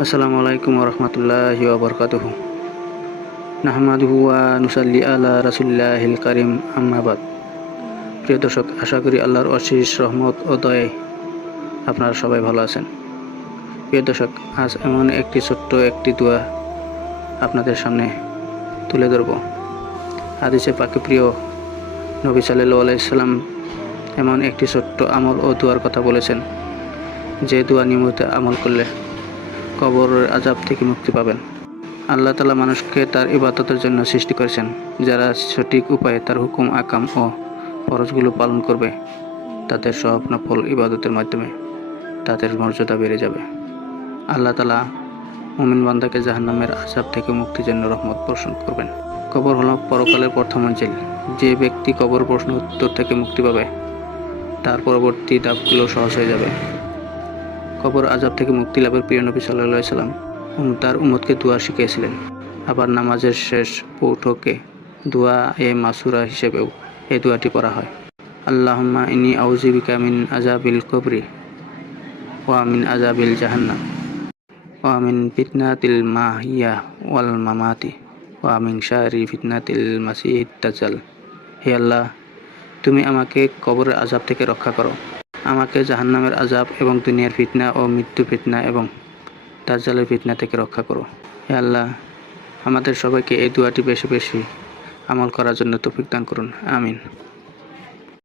আসসালামু আলাইকুম রহমতুল্লাহি ওবরকাতুহু। নাহমাদুহু ওয়া নুসাল্লি আলা রাসুল্লাহিল কারিম আম্মাবাদ প্রিয় দর্শক, আশা করি আল্লাহর অশেষ রহমত ও দয়ে আপনারা সবাই ভালো আছেন। প্রিয় দর্শক, আজ এমন একটি ছোট্ট একটি দোয়া আপনাদের সামনে তুলে ধরব। হাদিসে পাকে প্রিয় নবী সাল্লু আলাইসাল্লাম এমন একটি ছোট্ট আমল ও দোয়ার কথা বলেছেন, যে দোয়া নিয়মিত আমল করলে কবরের আজাব থেকে মুক্তি পাবেন। আল্লাহ তালা মানুষকে তার ইবাদতের জন্য সৃষ্টি করেছেন, যারা সঠিক উপায়ে তার হুকুম, আকাম ও ফরজগুলো পালন করবে। তাদের সব নফল ইবাদতের মাধ্যমে তাদের মর্যাদা বেড়ে যাবে। আল্লাহ তালা মুমিন বান্দাকে জাহান্নামের আজাব থেকে মুক্তির জন্য রহমত পোষণ করবেন। কবর হল পরকালের প্রথম অঞ্চল। যে ব্যক্তি কবর প্রশ্ন উত্তর থেকে মুক্তি পাবে, তার পরবর্তী ধাপগুলো সহজ হয়ে যাবে। কবর আজাব থেকে মুক্তি লাভের প্রিয় নবী সাল্লাহ সাল্লাম তার উম্মতকে দোয়া শিখিয়েছিলেন। আবার নামাজের শেষ পৌঠকে দোয়া এ মাসুরা হিসেবেও এই দোয়াটি পড়া হয়। আল্লাহম্মা ইনি আউজিবিকা মিন আজাবিল কবরি ওয়ামিন আজাবিল জাহান্নাম ওয়া মিন ফিতনাতিল মাহিয়া ওয়াল মামাতি ওয়া মিন শারি ফিতনাতিল মাসিহিদ দাজ্জাল। হে আল্লাহ, তুমি আমাকে কবরের আজাব থেকে রক্ষা করো। আমাকে জাহান্নামের আজাব এবং দুনিয়ার ফিতনা ও মৃত্যু ফিতনা এবং দাজ্জালের ফিতনা থেকে রক্ষা করো। হে আল্লাহ, আমাদের সবাইকে এই দুয়াটি বেশি বেশি আমল করার জন্য তৌফিক দান করুন। আমিন।